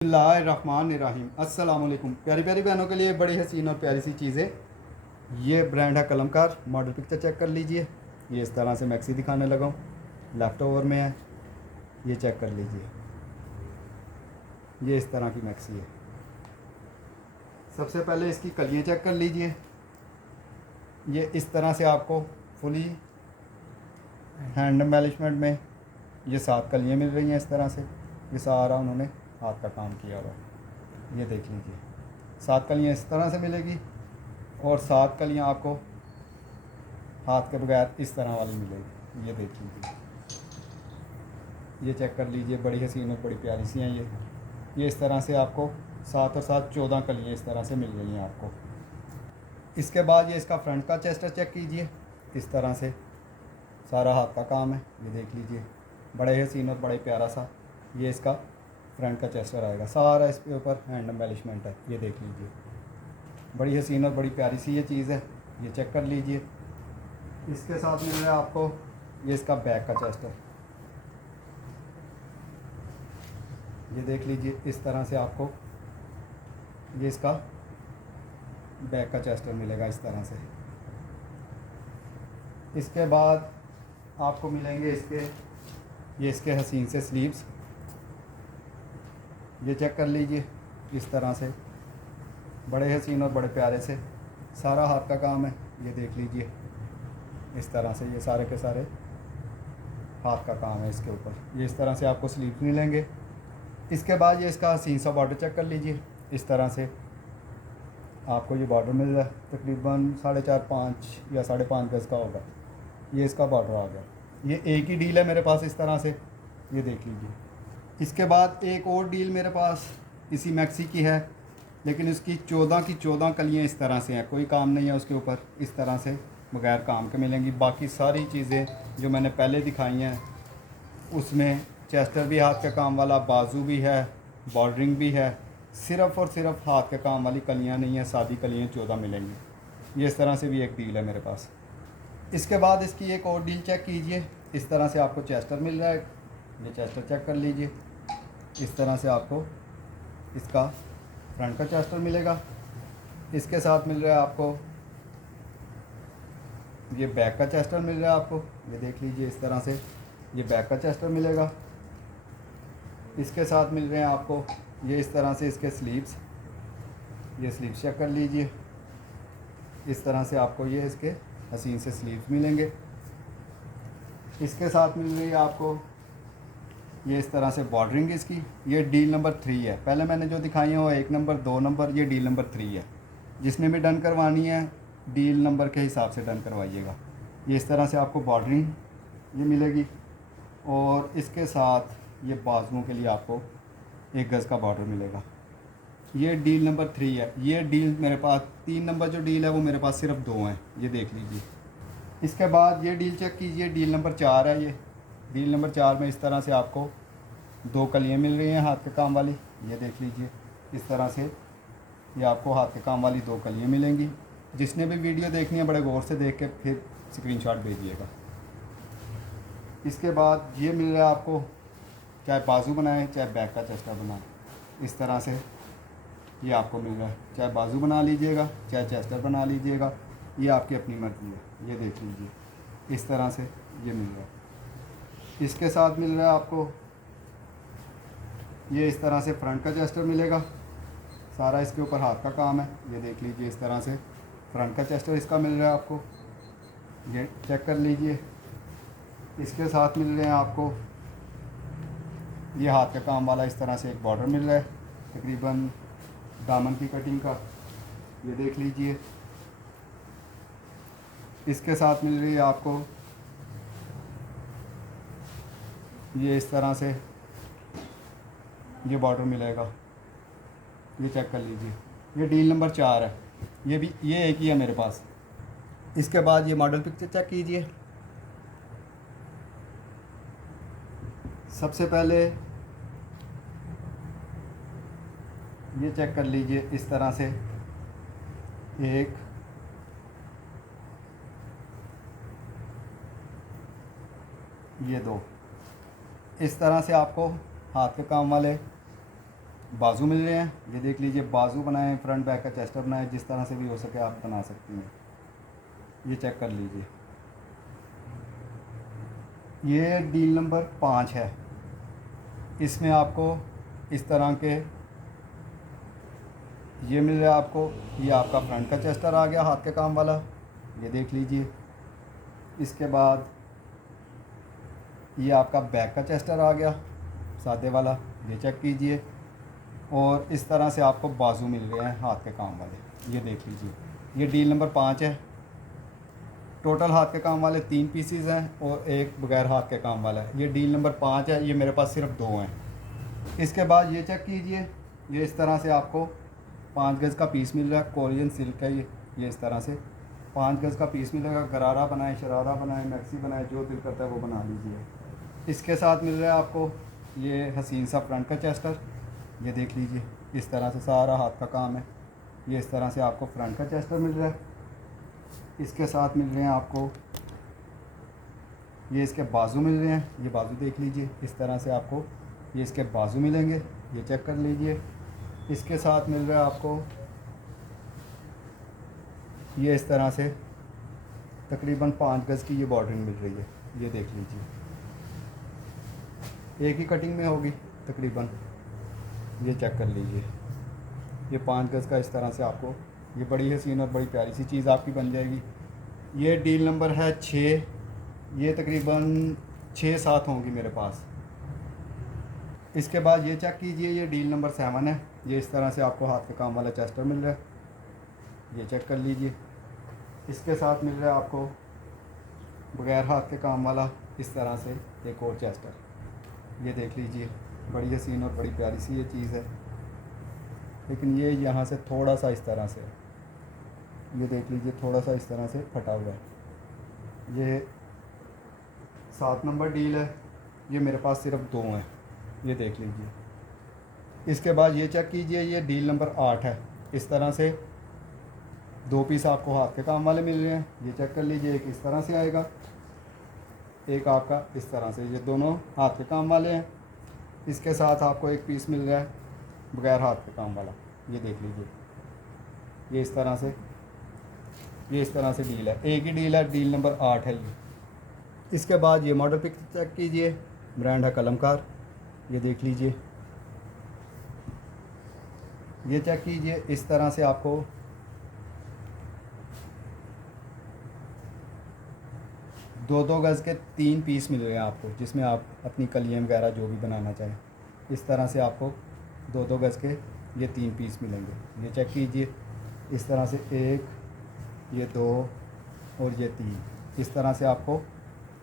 बिस्मिल्लाहिर्रहमानिर्रहीम। अस्सलाम वालेकुम। प्यारी प्यारी बहनों के लिए बड़ी हसीन और प्यारी सी चीज़ें। ये ब्रांड है कलमकार। मॉडल पिक्चर चेक कर लीजिए। ये इस तरह से मैक्सी दिखाने लगा हूँ, लेफ़्ट ओवर में है। ये चेक कर लीजिए, ये इस तरह की मैक्सी है। सबसे पहले इसकी कलियाँ चेक कर लीजिए। ये इस तरह से आपको फुली हैंड एम्बेलिशमेंट में ये 7 कलियाँ मिल रही हैं। इस तरह से ये सारा उन्होंने हाथ का काम किया हुआ है। ये देख लीजिए, 7 कलियाँ इस तरह से मिलेगी और 7 कलियाँ आपको हाथ के बगैर इस तरह वाली मिलेगी। ये देख लीजिए, ये चेक कर लीजिए। बड़ी हसीन और बड़ी प्यारी सी हैं ये इस तरह से आपको 7 और 7 14 कलियाँ इस तरह से मिल रही हैं आपको। इसके बाद ये इसका फ्रंट का चेस्टर चेक कीजिए। इस तरह से सारा हाथ का काम है। ये देख लीजिए, बड़े हसीन और बड़े प्यारा सा ये इसका फ्रंट का चेस्टर आएगा। सारा इसके ऊपर हैंड एम्बेलिशमेंट है। ये देख लीजिए, बड़ी हसीन और बड़ी प्यारी सी ये चीज़ है। ये चेक कर लीजिए। इसके साथ मिल रहा है आपको ये इसका बैक का चेस्टर। ये देख लीजिए, इस तरह से आपको ये इसका बैक का चेस्टर मिलेगा इस तरह से। इसके बाद आपको मिलेंगे ये इसके हसीन से स्लीव्स। ये चेक कर लीजिए, इस तरह से बड़े हसीन और बड़े प्यारे से सारा हाथ का काम है। ये देख लीजिए, इस तरह से ये सारे के सारे हाथ का काम है इसके ऊपर। ये इस तरह से आपको स्लीव्स मिलेंगे। इसके बाद ये इसका हसीन सा बॉर्डर चेक कर लीजिए। इस तरह से आपको ये बॉर्डर मिल रहा है, तकरीबन 4.5 5 या 5.5 गज़ का होगा। ये इसका बॉर्डर आ गया। ये एक ही डील है मेरे पास इस तरह से। ये देख लीजिए। इसके बाद एक और डील मेरे पास इसी मैक्सी की है, लेकिन इसकी 14 की 14 कलियाँ इस तरह से हैं। कोई काम नहीं है उसके ऊपर, इस तरह से बग़ैर काम के मिलेंगी। बाकी सारी चीज़ें जो मैंने पहले दिखाई हैं उसमें चेस्टर भी हाथ के काम वाला, बाजू भी है, बॉर्डरिंग भी है। सिर्फ़ और सिर्फ हाथ के काम वाली कलियाँ नहीं है, सादी कलियाँ 14 मिलेंगी। ये इस तरह से भी एक डील है मेरे पास। इसके बाद इसकी एक और डील चेक कीजिए। इस तरह से आपको चेस्टर मिल रहा है। ये चेस्टर चेक कर लीजिए। इस तरह से आपको इसका फ्रंट का चेस्टर मिलेगा। इसके साथ मिल रहा है आपको ये बैक का चेस्टर मिल रहा है आपको। ये देख लीजिए, इस तरह से ये बैक का चेस्टर मिलेगा। इसके साथ मिल रहे हैं आपको ये इस तरह से इसके स्लीव्स। ये स्लीव्स चेक कर लीजिए। इस तरह से आपको ये इसके हसीन से स्लीव्स मिलेंगे। इसके साथ मिल रही है आपको ये इस तरह से बॉर्डरिंग इसकी। ये डील नंबर 3 है। पहले मैंने जो दिखाई है वो 1 नंबर 2 नंबर, ये डील नंबर 3 है। जिसने भी डन करवानी है डील नंबर के हिसाब से डन करवाइएगा। ये इस तरह से आपको बॉर्डरिंग ये मिलेगी और इसके साथ ये बाजुओं के लिए आपको 1 गज़ का बॉर्डर मिलेगा। ये डील नंबर 3 है। ये डील मेरे पास 3 नंबर जो डील है वो मेरे पास सिर्फ 2 हैं। ये देख लीजिए। इसके बाद ये डील चेक कीजिए। डील नंबर 4 है। ये डील नंबर 4 में इस तरह से आपको 2 कलियाँ मिल रही हैं हाथ के काम वाली। ये देख लीजिए, इस तरह से ये आपको हाथ के काम वाली 2 कलियाँ मिलेंगी। जिसने भी वीडियो देखनी है बड़े गौर से देख के फिर स्क्रीनशॉट भेजिएगा। इसके बाद ये मिल रहा है आपको, चाहे बाजू बनाएं चाहे बैक का चेस्टर बनाएं, इस तरह से ये आपको मिल रहा है। चाहे बाजू बना लीजिएगा चाहे चेस्टर बना लीजिएगा, ये आपकी अपनी मर्ज़ी है। ये देख लीजिए, इस तरह से ये मिल रहा है। इसके साथ मिल रहा है आपको ये इस तरह से फ्रंट का चेस्टर मिलेगा। सारा इसके ऊपर हाथ का काम है। ये देख लीजिए, इस तरह से फ्रंट का चेस्टर इसका मिल रहा है आपको। ये चेक कर लीजिए। इसके साथ मिल रहे हैं आपको ये हाथ का काम वाला इस तरह से एक बॉर्डर मिल रहा है, तकरीबन दामन की कटिंग का। ये देख लीजिए। इसके साथ मिल रही है आपको ये इस तरह से ये बॉर्डर मिलेगा। ये चेक कर लीजिए। ये डील नंबर 4 है। ये एक ही है मेरे पास। इसके बाद ये मॉडल पिक्चर चेक कीजिए। सबसे पहले ये चेक कर लीजिए, इस तरह से 1 ये 2, इस तरह से आपको हाथ के काम वाले बाजू मिल रहे हैं, ये देख लीजिए, बाजू बनाए, फ्रंट बैक का चेस्टर बनाए, जिस तरह से भी हो सके आप बना सकती हैं। ये चेक कर लीजिए, ये डील नंबर 5 है। इसमें आपको इस तरह के ये मिल रहा है आपको। ये आपका फ्रंट का चेस्टर आ गया हाथ के काम वाला, ये देख लीजिए। इसके बाद ये आपका बैक का चेस्टर आ गया सादे वाला, ये चेक कीजिए। और इस तरह से आपको बाजू मिल रहे हैं हाथ के काम वाले, ये देख लीजिए। ये डील नंबर 5 है। टोटल हाथ के काम वाले 3 पीसीज हैं और एक बगैर हाथ के काम वाला है। ये डील नंबर 5 है, ये मेरे पास सिर्फ 2 हैं। इसके बाद ये चेक कीजिए, ये इस तरह से आपको 5 गज़ का पीस मिल रहा है, कोरियन सिल्क है ये इस तरह से 5 गज़ का पीस मिलेगा। गरारा बनाए, शरारा बनाए, मैक्सी बनाए, जो दिल करता है वो बना लीजिए। इसके साथ मिल रहा है आपको ये हसीन सा फ्रंट का चेस्टर, ये देख लीजिए। इस तरह से सारा हाथ का काम है, ये इस तरह से आपको फ्रंट का चेस्टर मिल रहा है। इसके साथ मिल रहे हैं आपको ये इसके बाजू मिल रहे हैं, ये बाजू देख लीजिए। इस तरह से आपको ये इसके बाजू मिलेंगे, ये चेक कर लीजिए। इसके साथ मिल रहा है आपको ये इस तरह से तकरीबन 5 गज़ की ये बॉर्डरिंग मिल रही है, ये देख लीजिए। एक ही कटिंग में होगी तकरीबन, ये चेक कर लीजिए। ये 5 गज़ का इस तरह से आपको ये बड़ी हसीन और बड़ी प्यारी सी चीज़ आपकी बन जाएगी। ये डील नंबर है 6, ये तकरीबन 6-7 होंगी मेरे पास। इसके बाद ये चेक कीजिए, ये डील नंबर 7 है। ये इस तरह से आपको हाथ के काम वाला चेस्टर मिल रहा है, ये चेक कर लीजिए। इसके साथ मिल रहा है आपको बगैर हाथ के काम वाला इस तरह से एक और चेस्टर, ये देख लीजिए। बड़ी हसीन और बड़ी प्यारी सी ये चीज़ है, लेकिन ये यहाँ से थोड़ा सा इस तरह से, ये देख लीजिए, थोड़ा सा इस तरह से फटा हुआ है। ये 7 नंबर डील है, ये मेरे पास सिर्फ 2 हैं, ये देख लीजिए। इसके बाद ये चेक कीजिए, ये डील नंबर 8 है। इस तरह से 2 पीस आपको हाथ के काम वाले मिल रहे हैं, ये चेक कर लीजिए। एक इस तरह से आएगा, एक आपका इस तरह से, ये दोनों हाथ के काम वाले हैं। इसके साथ आपको एक पीस मिल रहा है बगैर हाथ के काम वाला, ये देख लीजिए। ये इस तरह से, ये इस तरह से डील है, एक ही डील है, डील नंबर 8 है ये। इसके बाद ये मॉडल पिक चेक कीजिए, ब्रांड है कलमकार, ये देख लीजिए। ये चेक कीजिए, इस तरह से आपको दो गज़ के 3 पीस मिल रहे हैं आपको, जिसमें आप अपनी कलियाँ वगैरह जो भी बनाना चाहें। इस तरह से आपको 2 गज़ के ये 3 पीस मिलेंगे, ये चेक कीजिए। इस तरह से 1, ये 2 और ये 3, इस तरह से आपको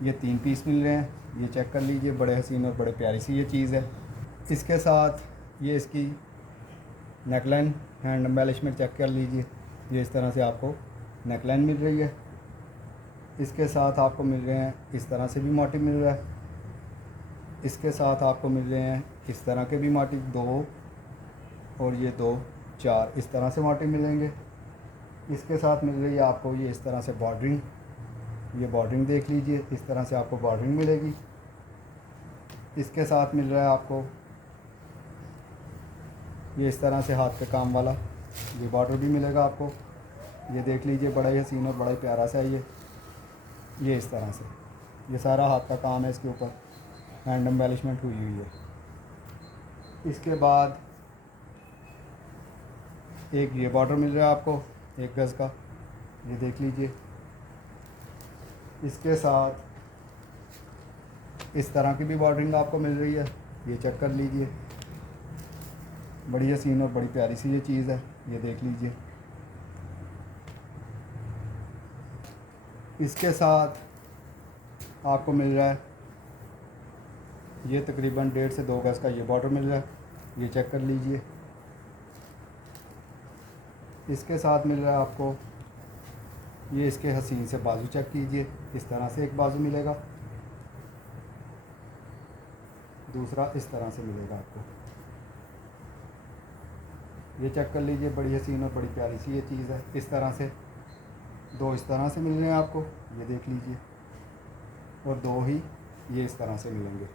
ये 3 पीस मिल रहे हैं, ये चेक कर लीजिए। बड़े हसीन और बड़े प्यारी सी ये चीज़ है। इसके साथ ये इसकी नेकलाइन हैंड एम्बेलिशमेंट चेक कर लीजिए, ये इस तरह से आपको नेकलाइन मिल रही है। इसके साथ आपको मिल रहे हैं इस तरह से भी मोटिव मिल रहा है। इसके साथ आपको मिल रहे हैं इस तरह के भी मोटिव, 2 और ये 2, 4 इस तरह से मोटिव मिलेंगे। इसके साथ मिल रही है आपको ये इस तरह से बॉर्डरिंग, ये बॉर्डरिंग देख लीजिए, इस तरह से आपको बॉर्डरिंग मिलेगी। इसके साथ मिल रहा है आपको ये इस तरह से हाथ के काम वाला ये बॉर्डर भी मिलेगा आपको, ये देख लीजिए। बड़ा ही हसीन और बड़ा ही प्यारा सा है ये इस तरह से, ये सारा हाथ का काम है, इसके ऊपर हैंड एम्बेलिशमेंट हुई हुई है। इसके बाद एक ये बॉर्डर मिल रहा है आपको 1 गज़ का, ये देख लीजिए। इसके साथ इस तरह की भी बॉर्डरिंग आपको मिल रही है, ये चेक कर लीजिए। बड़ी हसीन और बड़ी प्यारी सी ये चीज़ है, ये देख लीजिए। इसके साथ आपको मिल रहा है ये तकरीबन 1.5 से 2 गज़ का ये बॉर्डर मिल रहा है, ये चेक कर लीजिए। इसके साथ मिल रहा है आपको ये इसके हसीन से बाजू चेक कीजिए, इस तरह से एक बाजू मिलेगा, दूसरा इस तरह से मिलेगा आपको, ये चेक कर लीजिए। बड़ी हसीन और बड़ी प्यारी सी ये चीज़ है। इस तरह से 2 इस तरह से मिल रहे हैं आपको, ये देख लीजिए, और 2 ही ये इस तरह से मिलेंगे।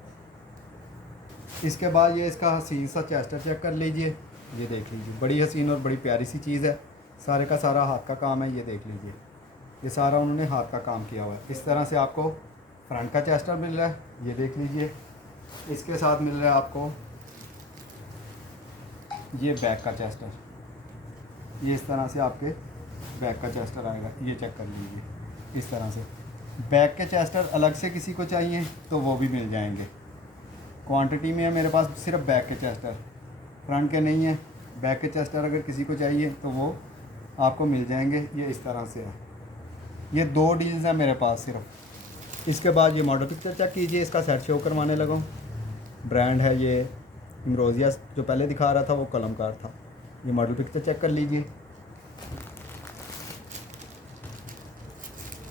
इसके बाद ये इसका हसीन सा चेस्टर चेक कर लीजिए, ये देख लीजिए, बड़ी हसीन और बड़ी प्यारी सी चीज़ है। सारे का सारा हाथ का काम है, ये देख लीजिए, ये सारा उन्होंने हाथ का काम किया हुआ है। इस तरह से आपको फ्रंट का चेस्टर मिल रहा है, ये देख लीजिए। इसके साथ मिल रहा है आपको ये बैक का चेस्टर, ये इस तरह से आपके बैक का चेस्टर आएगा, ये चेक कर लीजिए। इस तरह से बैक के चेस्टर अलग से किसी को चाहिए तो वो भी मिल जाएंगे। क्वांटिटी में है मेरे पास सिर्फ बैक के चेस्टर, फ्रंट के नहीं है। बैक के चेस्टर अगर किसी को चाहिए तो वो आपको मिल जाएंगे। ये इस तरह से है, ये 2 डील्स हैं मेरे पास सिर्फ। इसके बाद ये मॉडल पिक्चर चेक कीजिए, इसका सेट शो करवाने लगा। ब्रांड है ये इम्रोजिया, जो पहले दिखा रहा था वो कलमकार था। ये मॉडल पिक्चर चेक कर लीजिए,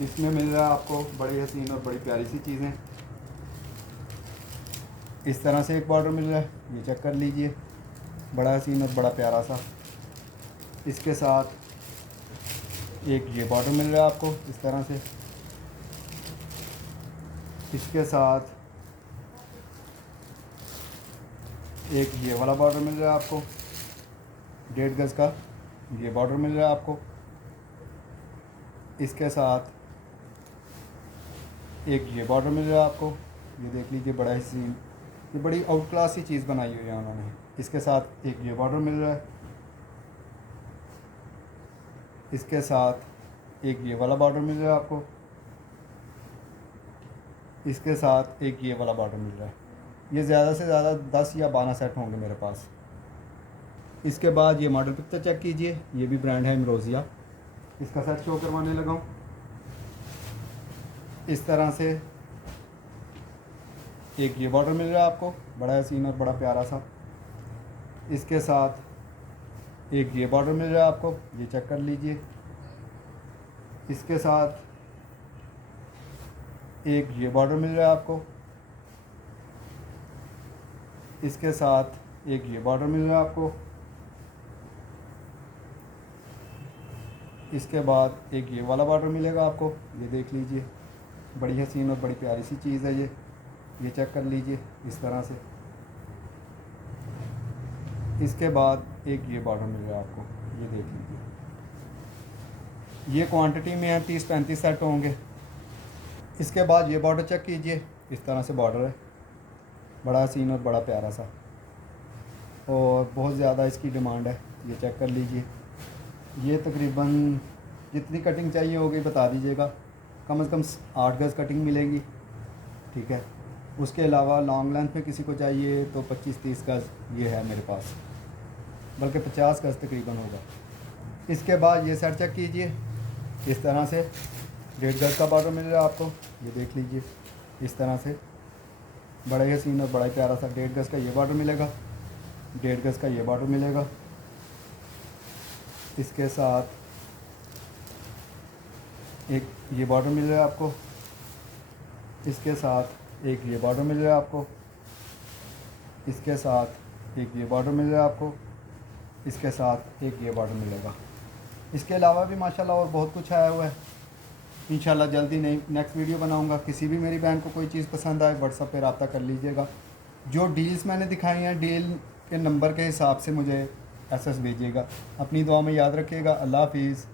इसमें मिल रहा है आपको बड़ी हसीन और बड़ी प्यारी सी चीज़ें। इस तरह से एक बॉर्डर मिल रहा है, ये चेक कर लीजिए, बड़ा हसीन और बड़ा प्यारा सा। इसके साथ एक ये बॉर्डर मिल रहा है आपको इस तरह से। इसके साथ एक ये वाला बॉर्डर मिल रहा है आपको, 1.5 गज़ का ये बॉर्डर मिल रहा है आपको। इसके साथ एक ये बॉर्डर मिल रहा है आपको, ये देख लीजिए, बड़ा ही सीन, ये बड़ी आउट क्लास सी चीज़ बनाई हुई है उन्होंने। इसके साथ एक ये बॉर्डर मिल रहा है। इसके साथ एक ये वाला बॉर्डर मिल रहा है आपको। इसके साथ एक ये वाला बॉर्डर मिल रहा है। ये ज़्यादा से ज़्यादा 10 या 12 सेट होंगे मेरे पास। इसके बाद ये मॉडल पिक्चर चेक कीजिए, ये भी ब्रांड है इम्रोजिया, इसका सेट शो करवाने लगा हूँ। इस तरह से एक ये बॉर्डर मिल रहा है आपको, बड़ा हसीन और बड़ा प्यारा सा। इसके साथ एक ये बॉर्डर मिल रहा है आपको, ये चेक कर लीजिए। इसके साथ एक ये बॉर्डर मिल रहा है आपको। इसके साथ एक ये बॉर्डर मिल रहा है आपको। इसके बाद एक ये वाला बॉर्डर मिलेगा आपको, ये देख लीजिए, बड़ी हसीन और बड़ी प्यारी सी चीज़ है ये चेक कर लीजिए इस तरह से। इसके बाद एक ये बॉर्डर मिल रहा है आपको, ये देख लीजिए। ये क्वांटिटी में है, 30-35 सेट होंगे। इसके बाद ये बॉर्डर चेक कीजिए, इस तरह से बॉर्डर है, बड़ा हसीन और बड़ा प्यारा सा, और बहुत ज़्यादा इसकी डिमांड है, ये चेक कर लीजिए। ये तकरीबन जितनी कटिंग चाहिए होगी बता दीजिएगा, कम से कम 8 गज़ कटिंग मिलेगी, ठीक है। उसके अलावा लॉन्ग लेंथ में किसी को चाहिए तो 25-30 गज़ ये है मेरे पास, बल्कि 50 गज़ तकरीबन होगा। इसके बाद ये सेट चेक कीजिए, इस तरह से 1.5 गज़ का बॉर्डर मिल रहा है आपको, ये देख लीजिए। इस तरह से बड़ा ही हसीन और बड़ा ही प्यारा सा 1.5 गज़ का ये बॉर्डर मिलेगा, 1.5 गज़ का ये बॉर्डर मिलेगा। इसके साथ एक ये बॉर्डर मिल रहा है आपको। इसके साथ एक ये बॉर्डर मिल रहा है आपको। इसके साथ एक ये बॉर्डर मिल रहा है आपको। इसके साथ एक ये बॉर्डर मिलेगा। इसके अलावा भी माशाल्लाह और बहुत कुछ आया हुआ है। इंशाल्लाह जल्दी नेक्स्ट वीडियो बनाऊंगा। किसी भी मेरी बहन को कोई चीज़ पसंद आए व्हाट्सएप पे रब्ता कर लीजिएगा। जो डील्स मैंने दिखाई हैं, डील के नंबर के हिसाब से मुझे एसएस भेजिएगा। अपनी दुआ में याद रखिएगा। अल्लाह हाफिज़।